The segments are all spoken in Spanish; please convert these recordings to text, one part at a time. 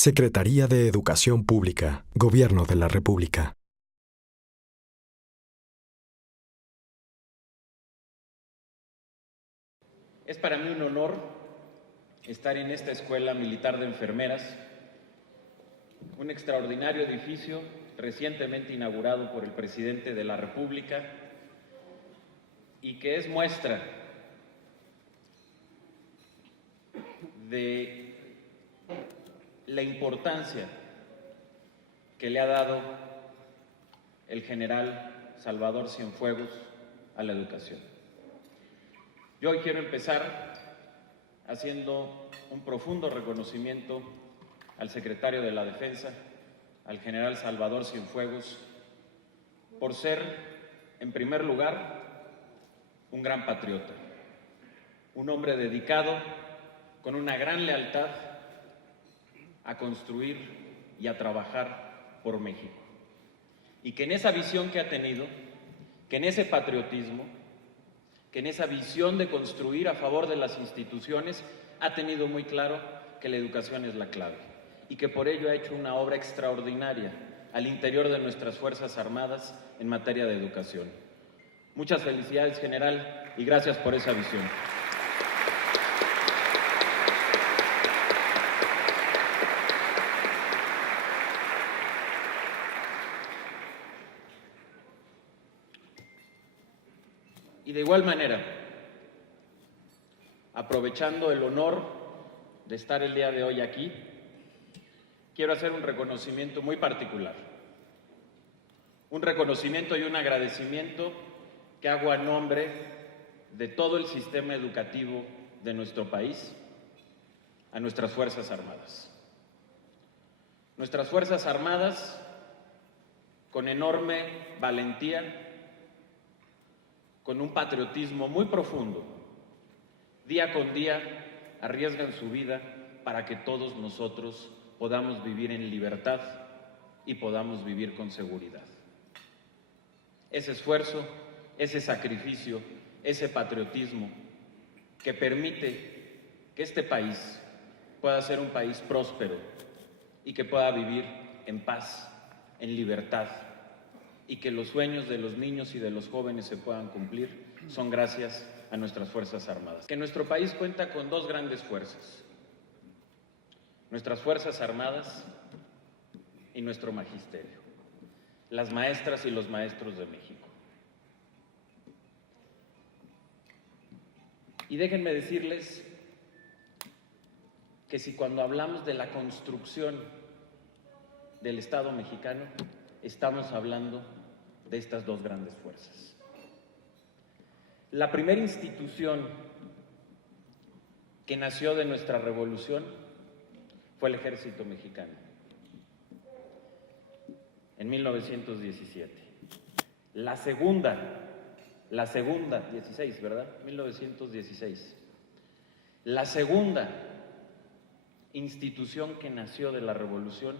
Secretaría de Educación Pública, Gobierno de la República. Es para mí un honor estar en esta Escuela Militar de Enfermeras, un extraordinario edificio recientemente inaugurado por el presidente de la República y que es muestra de la importancia que le ha dado el general Salvador Cienfuegos a la educación. Yo hoy quiero empezar haciendo un profundo reconocimiento al secretario de la Defensa, al general Salvador Cienfuegos, por ser, en primer lugar, un gran patriota, un hombre dedicado con una gran lealtad a construir y a trabajar por México. Y que en esa visión que ha tenido, que en ese patriotismo, que en esa visión de construir a favor de las instituciones, ha tenido muy claro que la educación es la clave y que por ello ha hecho una obra extraordinaria al interior de nuestras Fuerzas Armadas en materia de educación. Muchas felicidades, general, y gracias por esa visión. Y de igual manera, aprovechando el honor de estar el día de hoy aquí, quiero hacer un reconocimiento muy particular. Un reconocimiento y un agradecimiento que hago a nombre de todo el sistema educativo de nuestro país, a nuestras Fuerzas Armadas. Nuestras Fuerzas Armadas, con enorme valentía, con un patriotismo muy profundo, día con día arriesgan su vida para que todos nosotros podamos vivir en libertad y podamos vivir con seguridad. Ese esfuerzo, ese sacrificio, ese patriotismo que permite que este país pueda ser un país próspero y que pueda vivir en paz, en libertad, y que los sueños de los niños y de los jóvenes se puedan cumplir, son gracias a nuestras Fuerzas Armadas. Que nuestro país cuenta con dos grandes fuerzas: nuestras Fuerzas Armadas y nuestro magisterio, las maestras y los maestros de México. Y déjenme decirles que si cuando hablamos de la construcción del Estado mexicano, estamos hablando de estas dos grandes fuerzas. La primera institución que nació de nuestra revolución fue el Ejército Mexicano, en 1917. La segunda, 16, ¿verdad? 1916. La segunda institución que nació de la revolución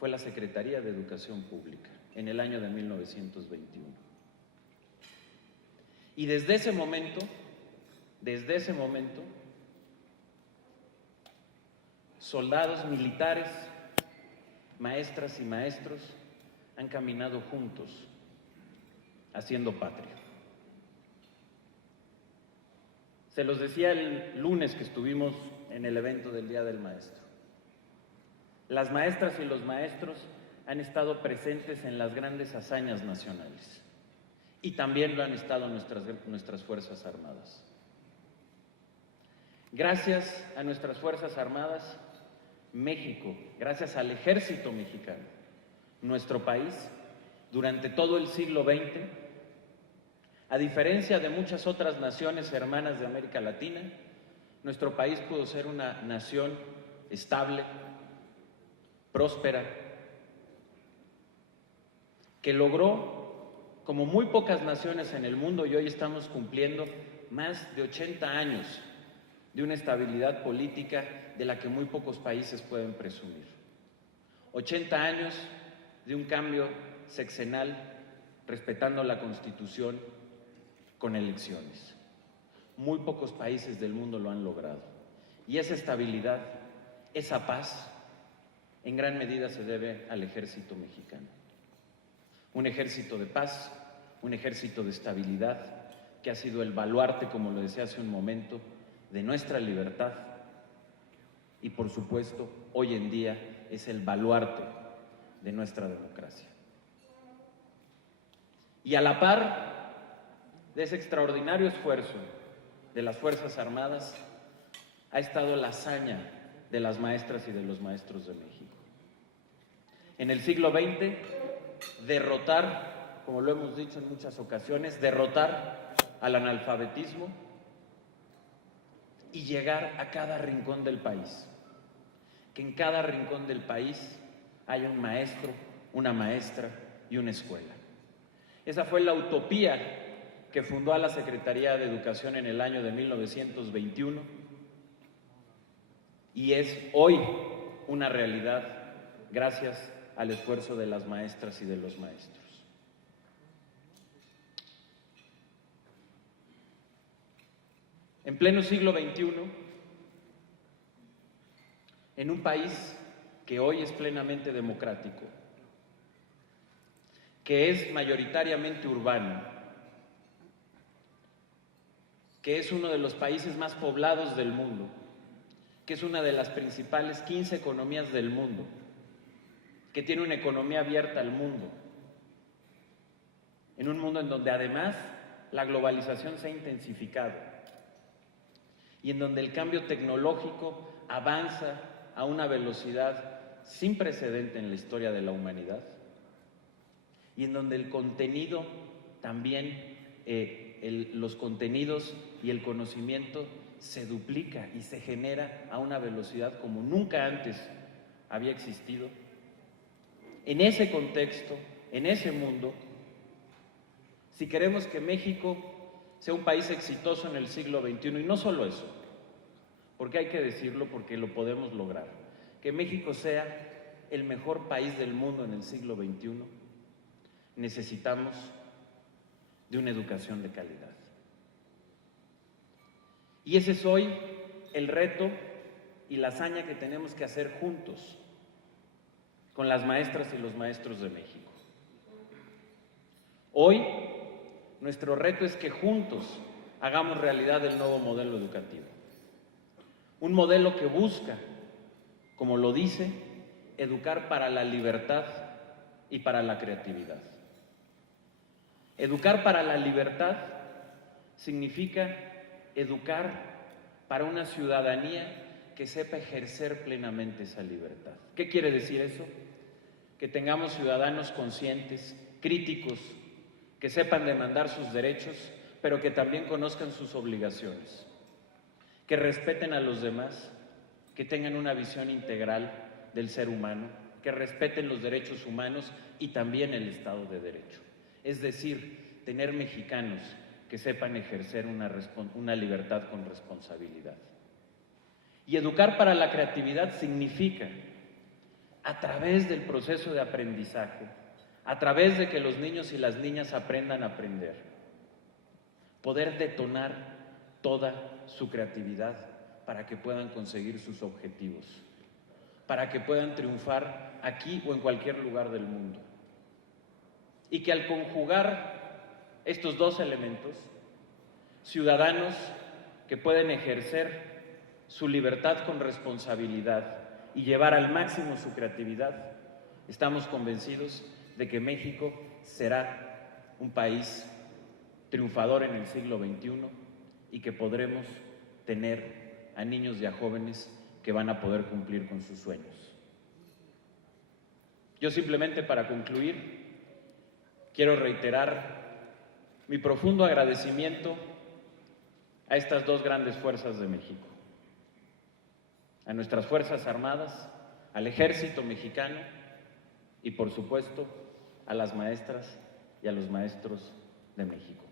fue la Secretaría de Educación Pública, en el año de 1921. Y desde ese momento, soldados militares, maestras y maestros han caminado juntos, haciendo patria. Se los decía el lunes que estuvimos en el evento del Día del Maestro. Las maestras y los maestros han estado presentes en las grandes hazañas nacionales y también lo han estado nuestras Fuerzas Armadas. Gracias a nuestras Fuerzas Armadas, México, gracias al Ejército Mexicano, nuestro país, durante todo el siglo XX, a diferencia de muchas otras naciones hermanas de América Latina, nuestro país pudo ser una nación estable, próspera, que logró, como muy pocas naciones en el mundo, y hoy estamos cumpliendo más de 80 años de una estabilidad política de la que muy pocos países pueden presumir. 80 años de un cambio sexenal respetando la Constitución con elecciones. Muy pocos países del mundo lo han logrado. Y esa estabilidad, esa paz, en gran medida se debe al ejército mexicano. Un ejército de paz, un ejército de estabilidad, que ha sido el baluarte, como lo decía hace un momento, de nuestra libertad y, por supuesto, hoy en día es el baluarte de nuestra democracia. Y a la par de ese extraordinario esfuerzo de las Fuerzas Armadas, ha estado la hazaña de las maestras y de los maestros de México. En el siglo XX, derrotar, como lo hemos dicho en muchas ocasiones, derrotar al analfabetismo y llegar a cada rincón del país. Que en cada rincón del país haya un maestro, una maestra y una escuela. Esa fue la utopía que fundó a la Secretaría de Educación en el año de 1921 y es hoy una realidad gracias al esfuerzo de las maestras y de los maestros. En pleno siglo XXI, en un país que hoy es plenamente democrático, que es mayoritariamente urbano, que es uno de los países más poblados del mundo, que es una de las principales 15 economías del mundo, que tiene una economía abierta al mundo, en un mundo en donde además la globalización se ha intensificado y en donde el cambio tecnológico avanza a una velocidad sin precedente en la historia de la humanidad y en donde el contenido también, los contenidos y el conocimiento se duplica y se genera a una velocidad como nunca antes había existido. En ese contexto, en ese mundo, si queremos que México sea un país exitoso en el siglo XXI, y no solo eso, porque hay que decirlo, porque lo podemos lograr, que México sea el mejor país del mundo en el siglo XXI, necesitamos de una educación de calidad. Y ese es hoy el reto y la hazaña que tenemos que hacer juntos con las maestras y los maestros de México. Hoy, nuestro reto es que juntos hagamos realidad el nuevo modelo educativo. Un modelo que busca, como lo dice, educar para la libertad y para la creatividad. Educar para la libertad significa educar para una ciudadanía que sepa ejercer plenamente esa libertad. ¿Qué quiere decir eso? Que tengamos ciudadanos conscientes, críticos, que sepan demandar sus derechos, pero que también conozcan sus obligaciones, que respeten a los demás, que tengan una visión integral del ser humano, que respeten los derechos humanos y también el Estado de Derecho. Es decir, tener mexicanos que sepan ejercer una libertad con responsabilidad. Y educar para la creatividad significa, a través del proceso de aprendizaje, a través de que los niños y las niñas aprendan a aprender, poder detonar toda su creatividad para que puedan conseguir sus objetivos, para que puedan triunfar aquí o en cualquier lugar del mundo. Y que al conjugar estos dos elementos, ciudadanos que pueden ejercer su libertad con responsabilidad y llevar al máximo su creatividad, estamos convencidos de que México será un país triunfador en el siglo XXI y que podremos tener a niños y a jóvenes que van a poder cumplir con sus sueños. Yo simplemente, para concluir, quiero reiterar mi profundo agradecimiento a estas dos grandes fuerzas de México, a nuestras Fuerzas Armadas, al Ejército Mexicano y, por supuesto, a las maestras y a los maestros de México.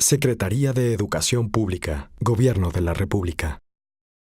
Secretaría de Educación Pública, Gobierno de la República.